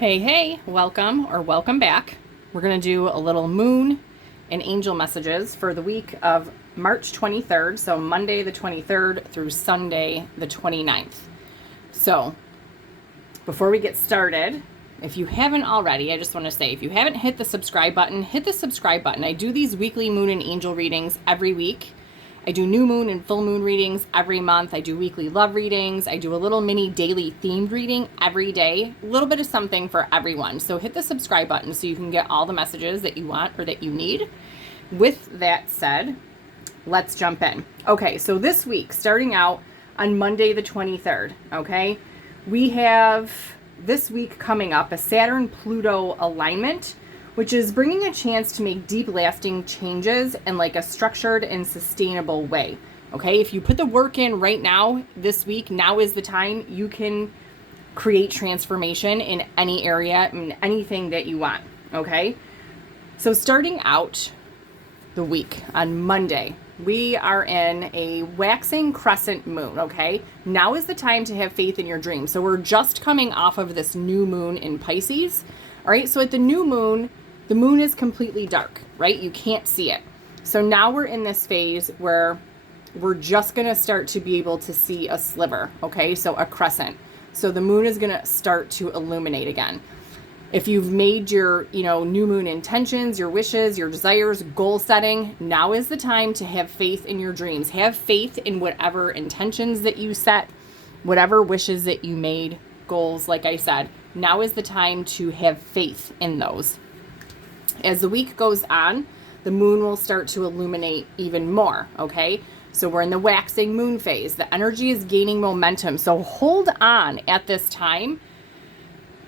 Hey, welcome or welcome back. We're going to do a little moon and angel messages for the week of March 23rd, so Monday the 23rd through Sunday the 29th. So, before we get started, if you haven't already, I just want to say, if you haven't hit the subscribe button, hit the subscribe button. I do these weekly moon and angel readings every week. I do new moon and full moon readings every month. I do weekly love readings. I do a little mini daily themed reading every day. A little bit of something for everyone. So hit the subscribe button so you can get all the messages that you want or that you need. With that said, let's jump in. Okay, so this week, starting out on Monday the 23rd, okay, we have this week coming up a Saturn-Pluto alignment, which is bringing a chance to make deep lasting changes in like a structured and sustainable way. Okay, if you put the work in right now, this week, now is the time you can create transformation in any area, in anything that you want. Okay, so starting out the week on Monday, we are in a waxing crescent moon. Okay, now is the time to have faith in your dreams. So we're just coming off of this new moon in Pisces. All right, so at the new moon, the moon is completely dark, right? You can't see it. So now we're in this phase where we're just going to start to be able to see a sliver, okay? So a crescent. So the moon is going to start to illuminate again. If you've made your, new moon intentions, your wishes, your desires, goal setting, now is the time to have faith in your dreams. Have faith in whatever intentions that you set, whatever wishes that you made, goals, like I said. Now is the time to have faith in those. As the week goes on, the moon will start to illuminate even more, okay? So we're in the waxing moon phase. The energy is gaining momentum. So hold on at this time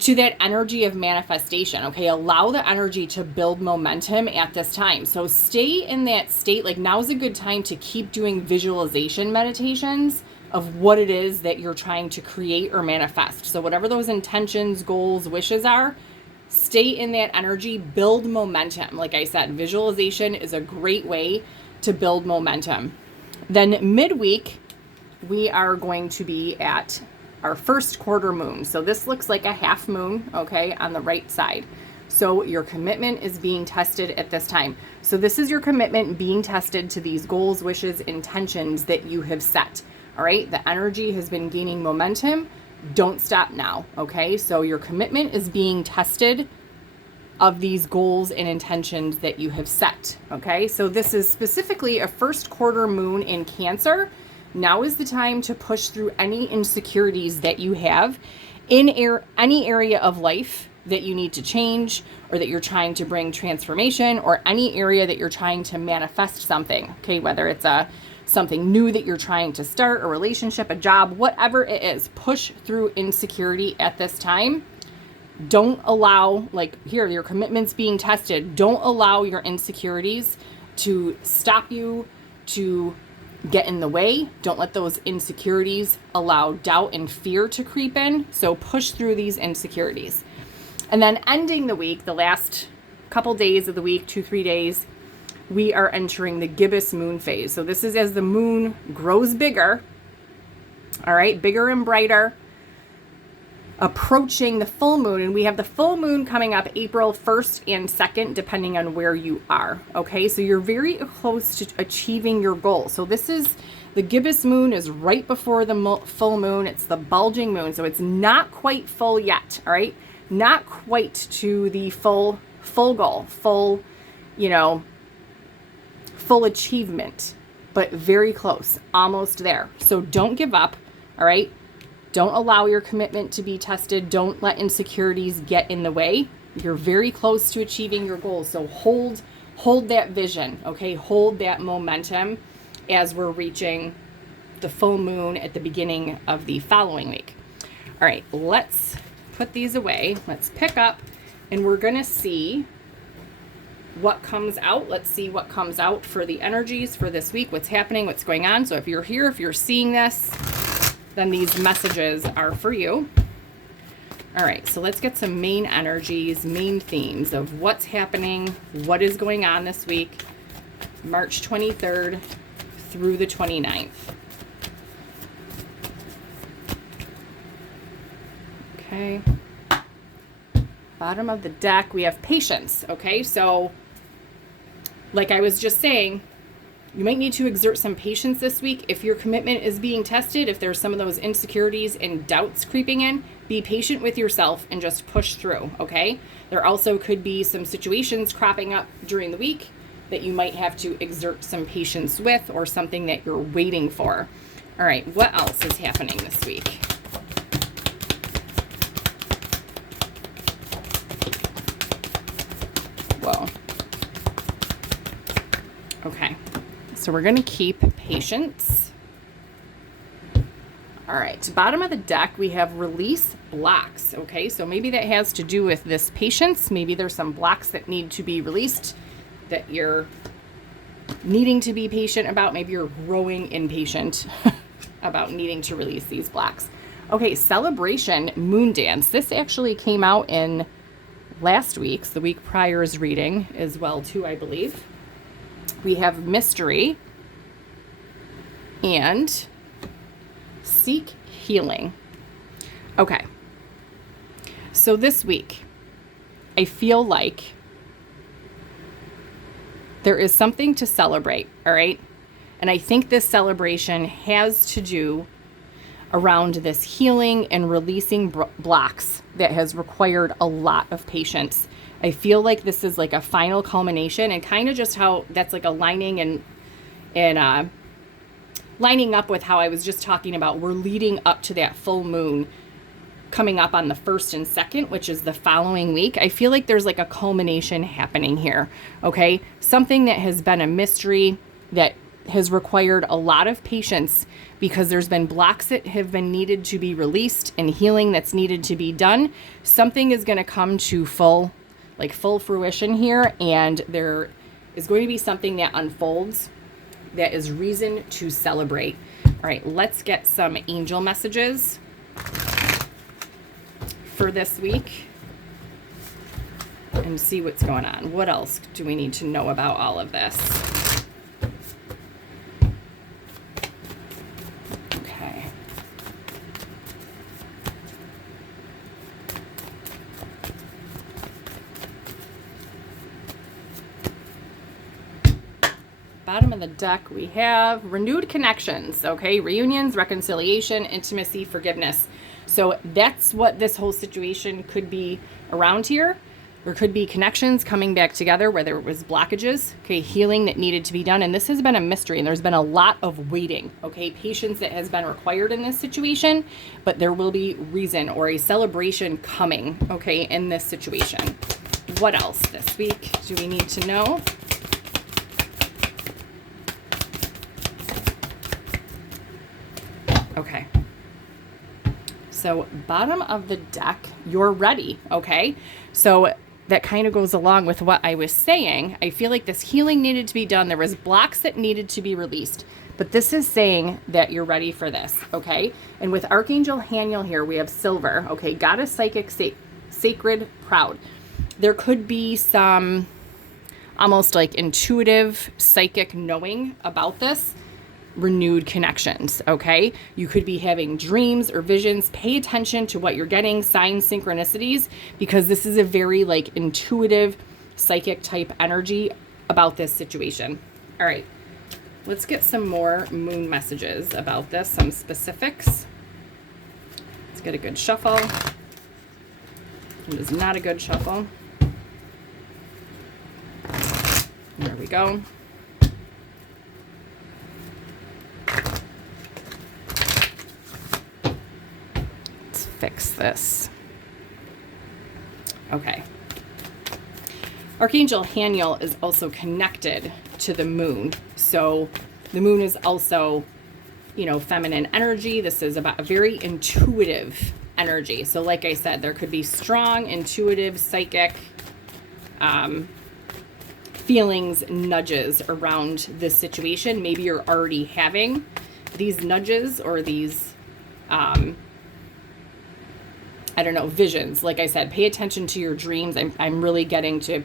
to that energy of manifestation, okay? Allow the energy to build momentum at this time. So stay in that state. Like now's a good time to keep doing visualization meditations of what it is that you're trying to create or manifest. So whatever those intentions, goals, wishes are, stay in that energy, build momentum. Like I said, visualization is a great way to build momentum. Then midweek, we are going to be at our first quarter moon. So this looks like a half moon, okay, on the right side. So your commitment is being tested at this time. So this is your commitment being tested to these goals, wishes, intentions that you have set. All right, the energy has been gaining momentum. Don't stop now, okay? So your commitment is being tested of these goals and intentions that you have set, okay? So this is specifically a first quarter moon in Cancer. Now is the time to push through any insecurities that you have in any area of life that you need to change or that you're trying to bring transformation or any area that you're trying to manifest something, okay? Whether it's something new that you're trying to start, a relationship, a job, whatever it is, push through insecurity at this time. Don't allow, your commitment's being tested. Don't allow your insecurities to stop you, to get in the way. Don't let those insecurities allow doubt and fear to creep in. So push through these insecurities. And then ending the week, the last couple days of the week, 2-3 days, we are entering the gibbous moon phase. So this is as the moon grows bigger, all right, bigger and brighter, approaching the full moon. And we have the full moon coming up April 1st and 2nd, depending on where you are, okay? So you're very close to achieving your goal. So this is, the gibbous moon is right before the full moon. It's the bulging moon, so it's not quite full yet, all right? Not quite to the full goal, full achievement, but very close, almost there. So don't give up, all right? Don't allow your commitment to be tested. Don't let insecurities get in the way. You're very close to achieving your goals. So hold that vision, okay? Hold that momentum as we're reaching the full moon at the beginning of the following week. All right, let's put these away. Let's pick up, and we're going to see what comes out. Let's see what comes out for the energies for this week, what's happening, what's going on. So if you're here, if you're seeing this, then these messages are for you. All right, so let's get some main energies, main themes of what's happening, what is going on this week, March 23rd through the 29th. Okay. Bottom of the deck, we have patience. Okay, so like I was just saying, you might need to exert some patience this week. If your commitment is being tested, if there's some of those insecurities and doubts creeping in, be patient with yourself and just push through, okay? There also could be some situations cropping up during the week that you might have to exert some patience with, or something that you're waiting for. All right, what else is happening this week? Whoa. Okay. So we're going to keep patience. All right, bottom of the deck, we have release blocks. Okay, so maybe that has to do with this patience. Maybe there's some blocks that need to be released that you're needing to be patient about. Maybe you're growing impatient about needing to release these blocks. Okay, celebration, moon dance. This actually came out in last week's, the week prior's reading as well too, I believe. We have mystery and seek healing. Okay. So this week, I feel like there is something to celebrate, all right? And I think this celebration has to do around this healing and releasing blocks that has required a lot of patience. I feel like this is like a final culmination, and kind of just how that's like aligning and lining up with how I was just talking about. We're leading up to that full moon coming up on the 1st and 2nd, which is the following week. I feel like there's like a culmination happening here, okay? Something that has been a mystery that has required a lot of patience because there's been blocks that have been needed to be released and healing that's needed to be done. Something is going to come to full fruition here, and there is going to be something that unfolds that is reason to celebrate. All right, let's get some angel messages for this week and see what's going on. What else do we need to know about all of this? Okay. Bottom of the deck, we have renewed connections, okay? Reunions, reconciliation, intimacy, forgiveness. So that's what this whole situation could be around here. There could be connections coming back together where there was blockages, okay? Healing that needed to be done. And this has been a mystery, and there's been a lot of waiting, okay? Patience that has been required in this situation, but there will be reason or a celebration coming, okay, in this situation. What else this week do we need to know? Okay. So bottom of the deck, you're ready, okay? So that kind of goes along with what I was saying. I feel like this healing needed to be done. There was blocks that needed to be released. But this is saying that you're ready for this, okay? And with Archangel Haniel here, we have silver, okay? Goddess, psychic, sacred, proud. There could be some almost like intuitive psychic knowing about this. Renewed connections, okay? You could be having dreams or visions. Pay attention to what you're getting, signs, synchronicities, because this is a very like intuitive psychic type energy about this situation. All right, let's get some more moon messages about this, some specifics. Let's get a good shuffle. It is not a good shuffle. There we go. Fix this. Okay. Archangel Haniel is also connected to the moon. So the moon is also, you know, feminine energy. This is about a very intuitive energy. So like I said, there could be strong, intuitive, psychic feelings, nudges around this situation. Maybe you're already having these nudges or these I don't know, visions. Like I said, pay attention to your dreams. I'm really getting to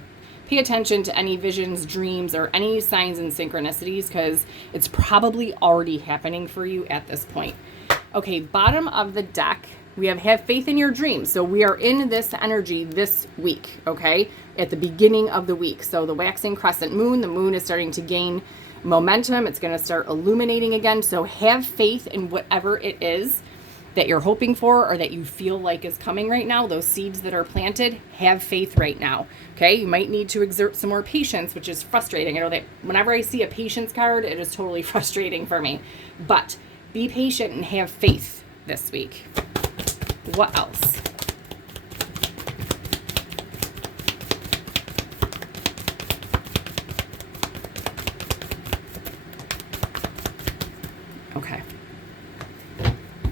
pay attention to any visions, dreams, or any signs and synchronicities, because it's probably already happening for you at this point. Okay, bottom of the deck, We have faith in your dreams. So we are in this energy this week, okay? At the beginning of the week. So the waxing crescent moon, the moon is starting to gain momentum. It's going to start illuminating again. So have faith in whatever it is that you're hoping for or that you feel like is coming right now. Those seeds that are planted, have faith right now. Okay, you might need to exert some more patience, which is frustrating. I know that whenever I see a patience card, it is totally frustrating for me. But be patient and have faith this week. What else? Okay.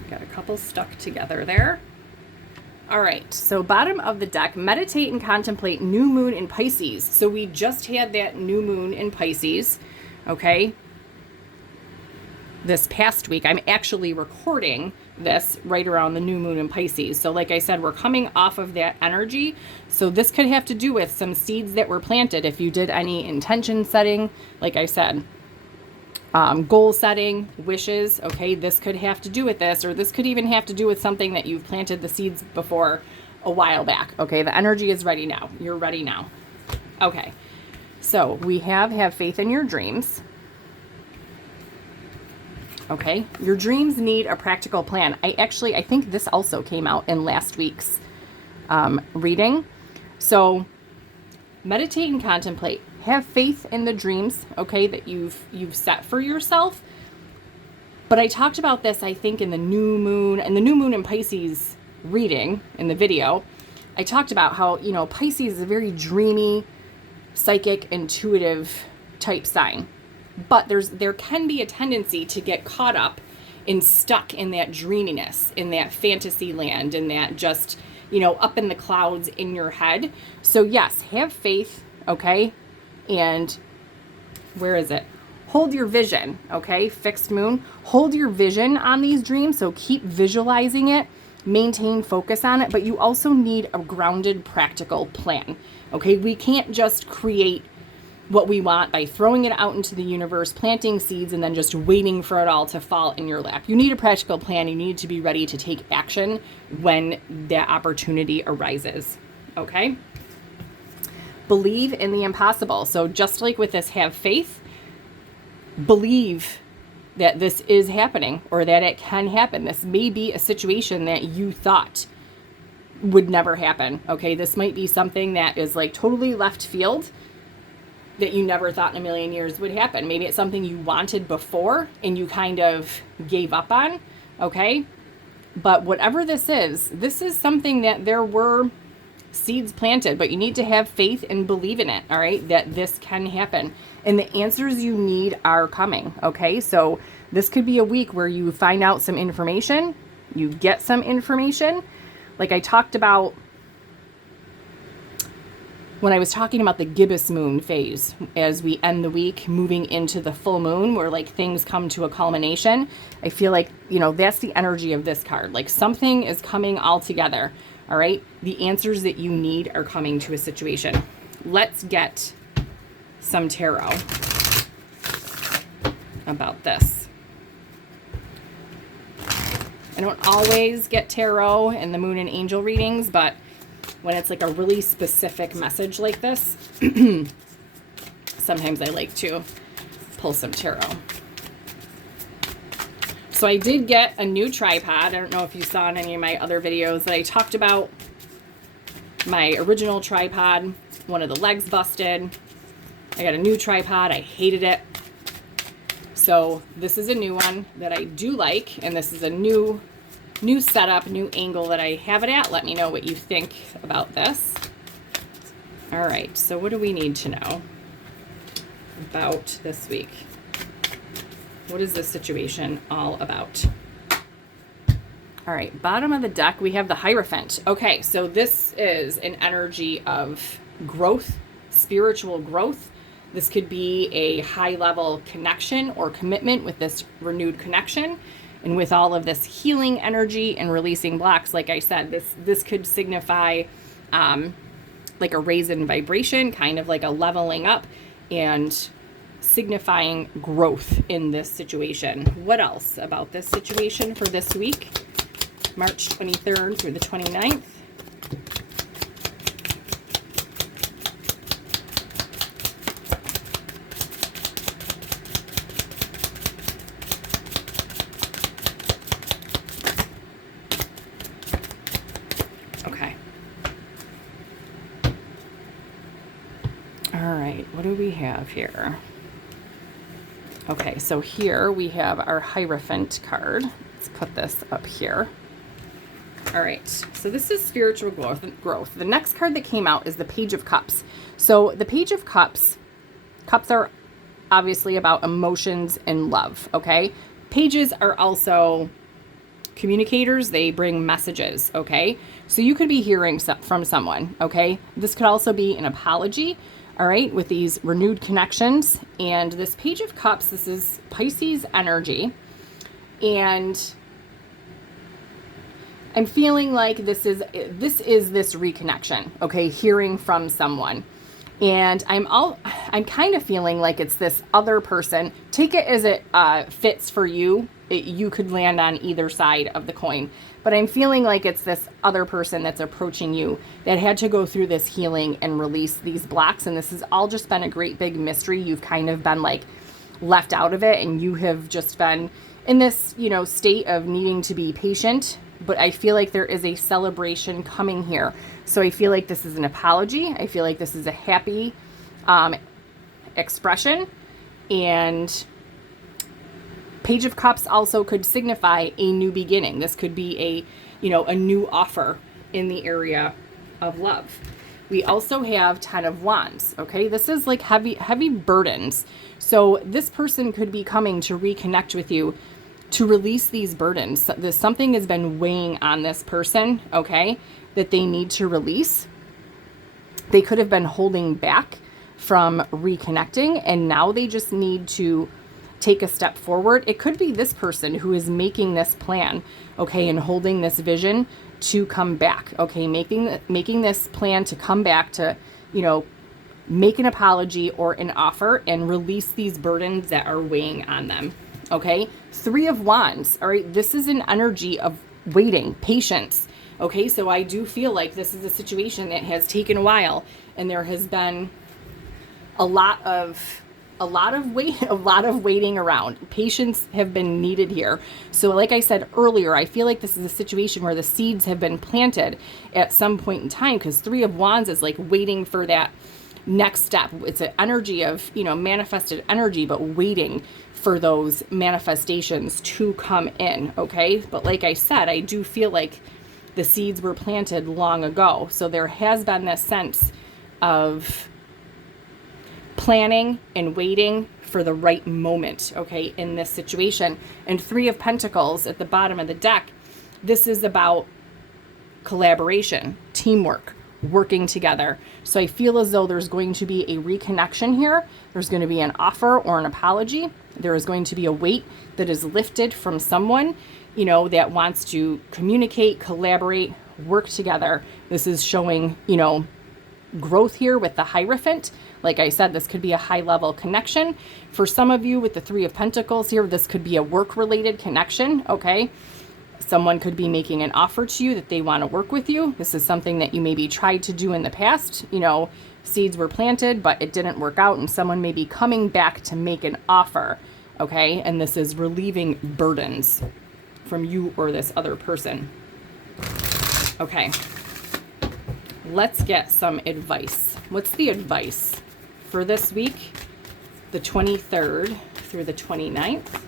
Got a couple stuck together there. All right, so bottom of the deck, meditate and contemplate new moon in Pisces. So we just had that new moon in Pisces, okay, this past week. I'm actually recording this right around the new moon in Pisces. So like I said, we're coming off of that energy. So this could have to do with some seeds that were planted. If you did any intention setting, like I said, goal setting, wishes, okay, this could have to do with this, or this could even have to do with something that you've planted the seeds before a while back. Okay, the energy is ready now. You're ready now. Okay, so we have faith in your dreams. Okay, your dreams need a practical plan. I think this also came out in last week's reading. So meditate and contemplate. Have faith in the dreams, okay, that you've set for yourself. But I talked about this, I think, in the new moon in Pisces reading in the video. I talked about how, you know, Pisces is a very dreamy, psychic, intuitive type sign. But there can be a tendency to get caught up and stuck in that dreaminess, in that fantasy land, in that just, you know, up in the clouds in your head. So yes, have faith, okay? And where is it? Hold your vision, okay? Fixed moon. Hold your vision on these dreams. So keep visualizing it, maintain focus on it, but you also need a grounded, practical plan, okay? We can't just create what we want by throwing it out into the universe, planting seeds, and then just waiting for it all to fall in your lap. You need a practical plan. You need to be ready to take action when that opportunity arises, okay? Believe in the impossible. So just like with this, have faith, believe that this is happening or that it can happen. This may be a situation that you thought would never happen. Okay, this might be something that is like totally left field that you never thought in a million years would happen. Maybe it's something you wanted before and you kind of gave up on. Okay, but whatever this is something that there were seeds planted, but you need to have faith and believe in it, all right, that this can happen. And the answers you need are coming, okay? So this could be a week where you find out some information, you get some information. Like I talked about when I was talking about the gibbous moon phase, as we end the week, moving into the full moon, where like things come to a culmination. I feel like, you know, that's the energy of this card. Like something is coming all together. All right, the answers that you need are coming to a situation. Let's get some tarot about this. I don't always get tarot in the moon and angel readings, but when it's like a really specific message like this, sometimes I like to pull some tarot. So I did get a new tripod. I don't know if you saw in any of my other videos that I talked about my original tripod. One of the legs busted. I got a new tripod. I hated it. So this is a new one that I do like, and this is a new setup, new angle that I have it at. Let me know what you think about this. All right, so what do we need to know about this week? What is this situation all about? All right, bottom of the deck, we have the Hierophant. Okay, so this is an energy of growth, spiritual growth. This could be a high-level connection or commitment with this renewed connection. And with all of this healing energy and releasing blocks, like I said, this could signify like a raise in vibration, kind of like a leveling up, and signifying growth in this situation. What else about this situation for this week? March 23rd through the 29th. Okay. All right, what do we have here? Okay, so here we have our Hierophant card. Let's put this up here. All right, so this is spiritual growth. The next card that came out is the Page of Cups. So the Page of Cups are obviously about emotions and love, okay? Pages are also communicators. They bring messages, okay? So you could be hearing from someone, okay? This could also be an apology, all right, with these renewed connections. And this Page of Cups, this is Pisces energy. And I'm feeling like this is this reconnection, okay? Hearing from someone. And I'm kind of feeling like it's this other person. Take it as it fits for you. You could land on either side of the coin. But I'm feeling like it's this other person that's approaching you that had to go through this healing and release these blocks. And this has all just been a great big mystery. You've kind of been like left out of it, and you have just been in this, state of needing to be patient. But I feel like there is a celebration coming here. So I feel like this is an apology. I feel like this is a happy expression. And Page of Cups also could signify a new beginning. This could be a new offer in the area of love. We also have 10 of Wands, okay? This is like heavy burdens. So this person could be coming to reconnect with you to release these burdens. Something has been weighing on this person, okay, that they need to release. They could have been holding back from reconnecting, and now they just need to take a step forward. It could be this person who is making this plan, okay, and holding this vision to come back, okay, making this plan to come back to, make an apology or an offer and release these burdens that are weighing on them. Okay, 3 of Wands. All right, this is an energy of waiting, patience. Okay, so I do feel like this is a situation that has taken a while, and there has been a lot of waiting around. Patience have been needed here. So like I said earlier, I feel like this is a situation where the seeds have been planted at some point in time, because 3 of Wands is like waiting for that next step. It's an energy of, manifested energy, but waiting for those manifestations to come in, okay? But like I said, I do feel like the seeds were planted long ago. So there has been this sense of planning and waiting for the right moment, okay, in this situation. And 3 of Pentacles at the bottom of the deck, this is about collaboration, teamwork, working together. So I feel as though there's going to be a reconnection here. There's going to be an offer or an apology. There is going to be a weight that is lifted from someone, that wants to communicate, collaborate, work together. This is showing, growth here with the Hierophant. Like I said, this could be a high level connection. For some of you with the 3 of Pentacles here, this could be a work related connection, okay? Someone could be making an offer to you that they want to work with you. This is something that you maybe tried to do in the past. Seeds were planted, but it didn't work out, and someone may be coming back to make an offer, okay? And this is relieving burdens from you or this other person. Okay, let's get some advice. What's the advice for this week, the 23rd through the 29th?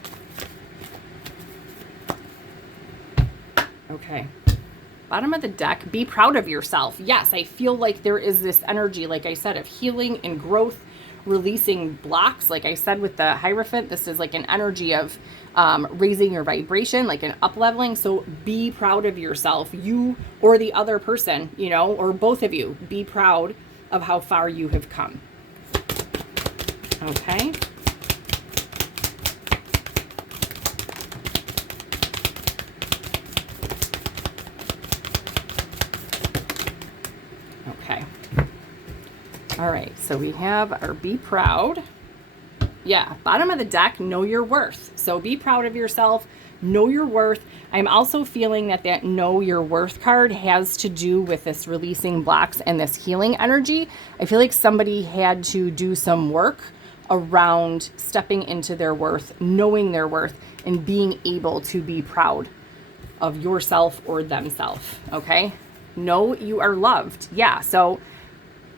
Okay. Bottom of the deck, be proud of yourself. Yes, I feel like there is this energy, like I said, of healing and growth, releasing blocks. Like I said with the Hierophant, this is like an energy of raising your vibration, like an up-leveling. So be proud of yourself, you or the other person, or both of you. Be proud of how far you have come. Okay. Okay. All right, so we have our be proud. Yeah, bottom of the deck, know your worth. So be proud of yourself, know your worth, I'm also feeling that that know your worth card has to do with this releasing blocks and this healing energy. I feel like somebody had to do some work around stepping into their worth, knowing their worth, and being able to be proud of yourself or themselves. Okay? Know you are loved. Yeah. So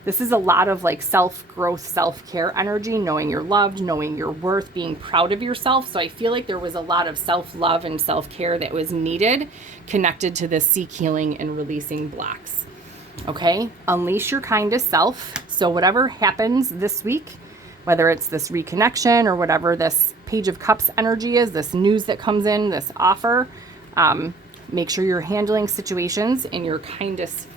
this is a lot of like self-growth, self-care energy, knowing you're loved, knowing your worth, being proud of yourself. So I feel like there was a lot of self-love and self-care that was needed connected to this seek healing and releasing blocks. Okay? Unleash your kindest self. So whatever happens this week, whether it's this reconnection or whatever this Page of Cups energy is, this news that comes in, this offer, make sure you're handling situations in your kindest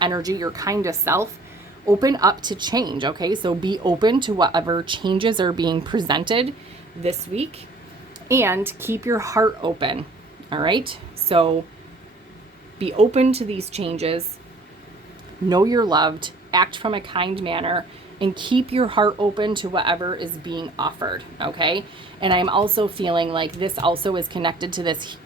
energy, your kindest self. Open up to change, okay? So be open to whatever changes are being presented this week and keep your heart open, all right? So be open to these changes, know you're loved, act from a kind manner, and keep your heart open to whatever is being offered, okay? And I'm also feeling like this also is connected to this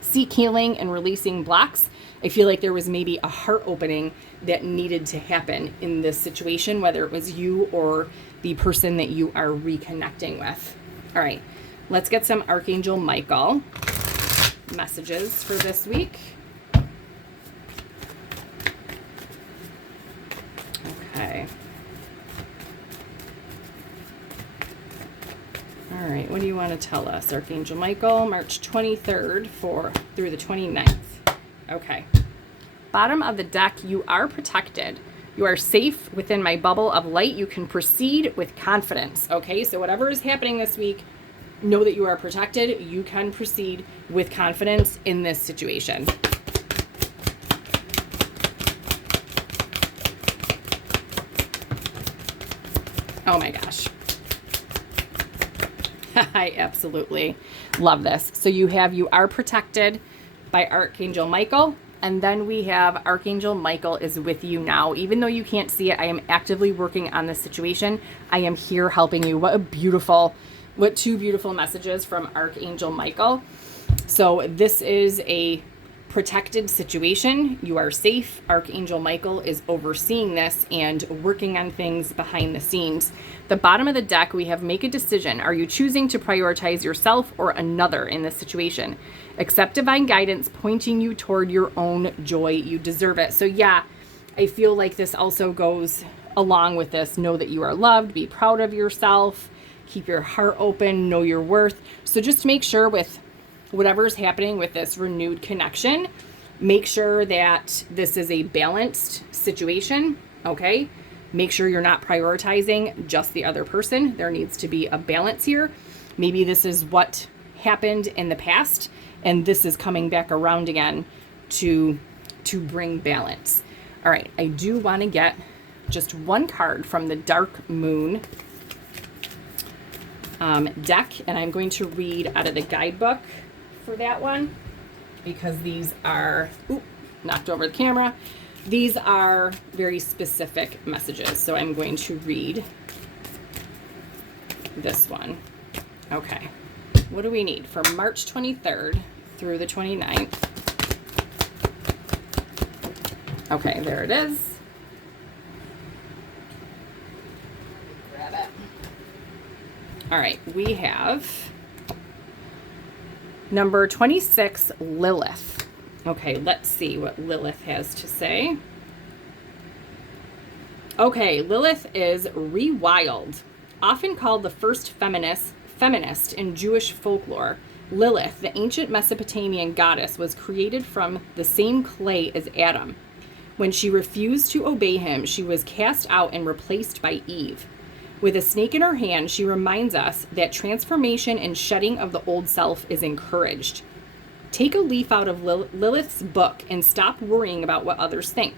seek healing and releasing blocks. I feel like there was maybe a heart opening that needed to happen in this situation, whether it was you or the person that you are reconnecting with. All right, let's get some Archangel Michael messages for this week. Okay. All right, what do you want to tell us, Archangel Michael? March 23rd through the 29th. Okay. Bottom of the deck, you are protected. You are safe within my bubble of light. You can proceed with confidence. Okay, so whatever is happening this week, know that you are protected. You can proceed with confidence in this situation. Oh my gosh. I absolutely love this. So you are protected by Archangel Michael. And then we have Archangel Michael is with you now. Even though you can't see it, I am actively working on this situation. I am here helping you. What two beautiful messages from Archangel Michael. So this is a protected situation. You are safe. Archangel Michael is overseeing this and working on things behind the scenes. The bottom of the deck, we have make a decision. Are you choosing to prioritize yourself or another in this situation? Accept divine guidance pointing you toward your own joy. You deserve it. So yeah, I feel like this also goes along with this. Know that you are loved. Be proud of yourself. Keep your heart open. Know your worth. So just make sure with whatever's happening with this renewed connection, make sure that this is a balanced situation, okay? Make sure you're not prioritizing just the other person. There needs to be a balance here. Maybe this is what happened in the past, and this is coming back around again to bring balance. All right, I do want to get just one card from the Dark Moon deck, and I'm going to read out of the guidebook for that one, because these are, knocked over the camera. These are very specific messages. So I'm going to read this one. Okay. What do we need for March 23rd through the 29th? Okay, there it is. Grab it. All right, we have number 26, Lilith. Okay, let's see what Lilith has to say. Okay, Lilith is rewild. Often called the first feminist in Jewish folklore, Lilith, the ancient Mesopotamian goddess, was created from the same clay as Adam. When she refused to obey him, she was cast out and replaced by Eve. With a snake in her hand, she reminds us that transformation and shedding of the old self is encouraged. Take a leaf out of Lilith's book and stop worrying about what others think.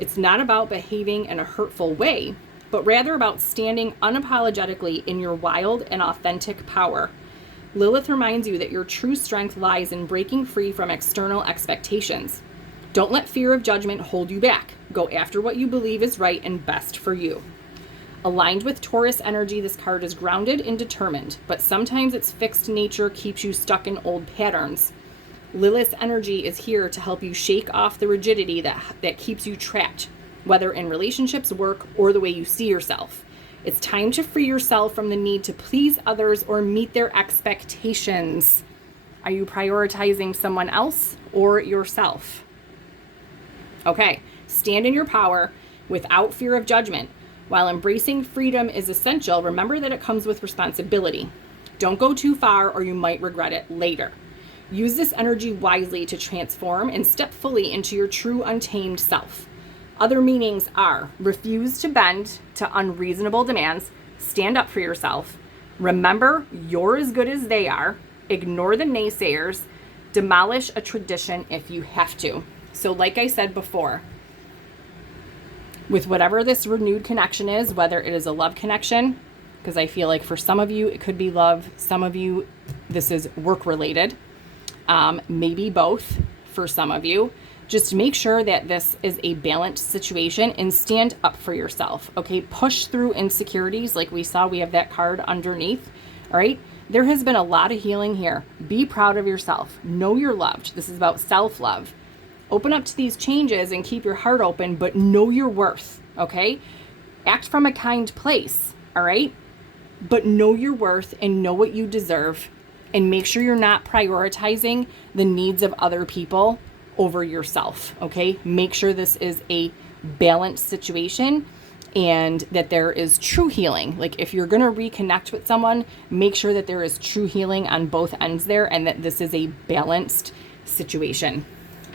It's not about behaving in a hurtful way, but rather about standing unapologetically in your wild and authentic power. Lilith reminds you that your true strength lies in breaking free from external expectations. Don't let fear of judgment hold you back. Go after what you believe is right and best for you. Aligned with Taurus energy, this card is grounded and determined, but sometimes its fixed nature keeps you stuck in old patterns. Lilith's energy is here to help you shake off the rigidity that keeps you trapped, whether in relationships, work, or the way you see yourself. It's time to free yourself from the need to please others or meet their expectations. Are you prioritizing someone else or yourself? Okay, stand in your power without fear of judgment. While embracing freedom is essential, remember that it comes with responsibility. Don't go too far or you might regret it later. Use this energy wisely to transform and step fully into your true untamed self. Other meanings are: refuse to bend to unreasonable demands, stand up for yourself, remember you're as good as they are, ignore the naysayers, demolish a tradition if you have to. So like I said before, with whatever this renewed connection is, whether it is a love connection, because I feel like for some of you it could be love, some of you this is work related, maybe both for some of you. Just make sure that this is a balanced situation and stand up for yourself. Okay, push through insecurities like we saw. We have that card underneath. All right, there has been a lot of healing here. Be proud of yourself. Know you're loved. This is about self-love. Open up to these changes and keep your heart open, but know your worth. Okay, act from a kind place. All right, but know your worth and know what you deserve, and make sure you're not prioritizing the needs of other people over yourself. Okay, make sure this is a balanced situation and that there is true healing. Like if you're going to reconnect with someone, make sure that there is true healing on both ends there and that this is a balanced situation.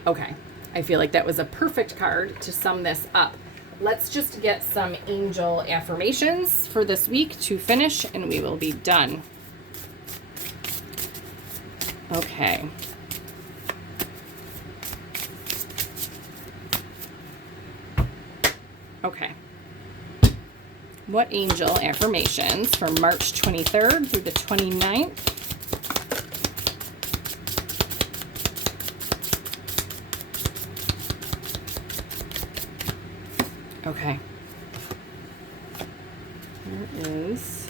Okay, I feel like that was a perfect card to sum this up. Let's just get some angel affirmations for this week to finish and we will be done. Okay. Okay. What angel affirmations for March 23rd through the 29th? Okay. There is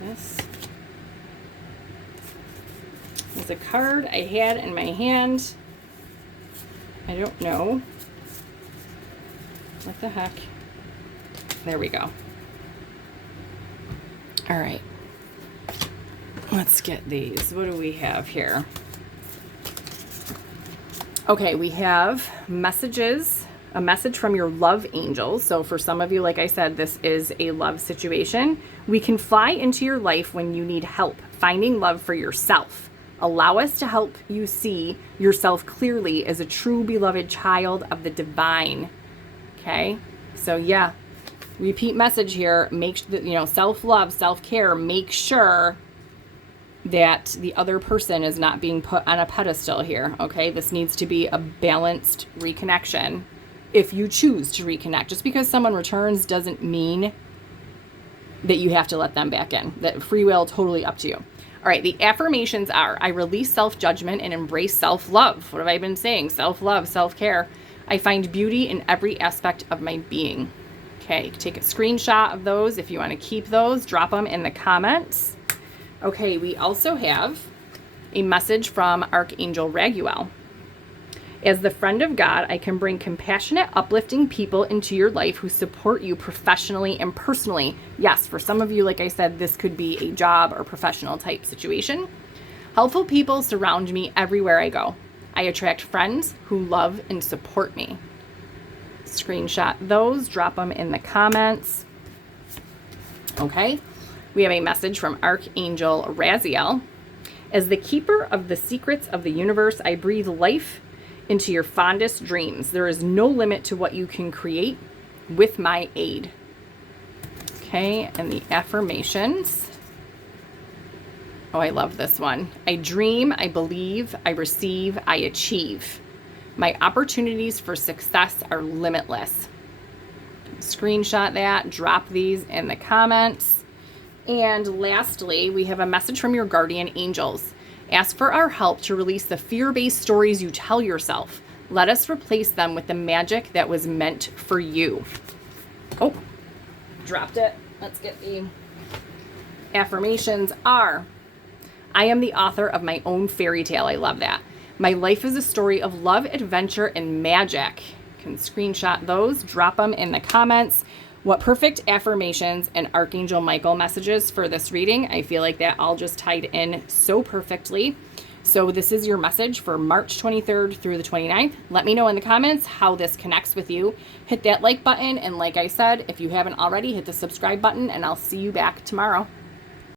this. It's a card I had in my hand. I don't know. What the heck? There we go. All right. Let's get these. What do we have here? Okay, we have messages, a message from your love angels. So for some of you, like I said, this is a love situation. We can fly into your life when you need help finding love for yourself. Allow us to help you see yourself clearly as a true beloved child of the divine. Okay, so yeah, repeat message here. Make self-love, self-care. Make sure that the other person is not being put on a pedestal here. Okay, this needs to be a balanced reconnection. If you choose to reconnect, just because someone returns doesn't mean that you have to let them back in. That free will, totally up to you. All right, the affirmations are: I release self-judgment and embrace self-love. What have I been saying? Self-love, self-care. I find beauty in every aspect of my being. Okay, take a screenshot of those. If you want to keep those, drop them in the comments. Okay, we also have a message from Archangel Raguel. As the friend of God, I can bring compassionate, uplifting people into your life who support you professionally and personally. Yes, for some of you, like I said, this could be a job or professional type situation. Helpful people surround me everywhere I go. I attract friends who love and support me. Screenshot those, drop them in the comments. Okay, we have a message from Archangel Raziel. As the keeper of the secrets of the universe, I breathe life into your fondest dreams. There is no limit to what you can create with my aid. Okay, and the affirmations. Oh, I love this one. I dream, I believe, I receive, I achieve. My opportunities for success are limitless. Screenshot that, drop these in the comments. And lastly, we have a message from your guardian angels. Ask for our help to release the fear-based stories you tell yourself. Let us replace them with the magic that was meant for you. Oh, dropped it. Let's get the affirmations are: I am the author of my own fairy tale. I love that. My life is a story of love, adventure, and magic. You can screenshot those, drop them in the comments. What perfect affirmations and Archangel Michael messages for this reading. I feel like that all just tied in so perfectly. So this is your message for March 23rd through the 29th. Let me know in the comments how this connects with you. Hit that like button, and like I said, if you haven't already, hit the subscribe button, and I'll see you back tomorrow.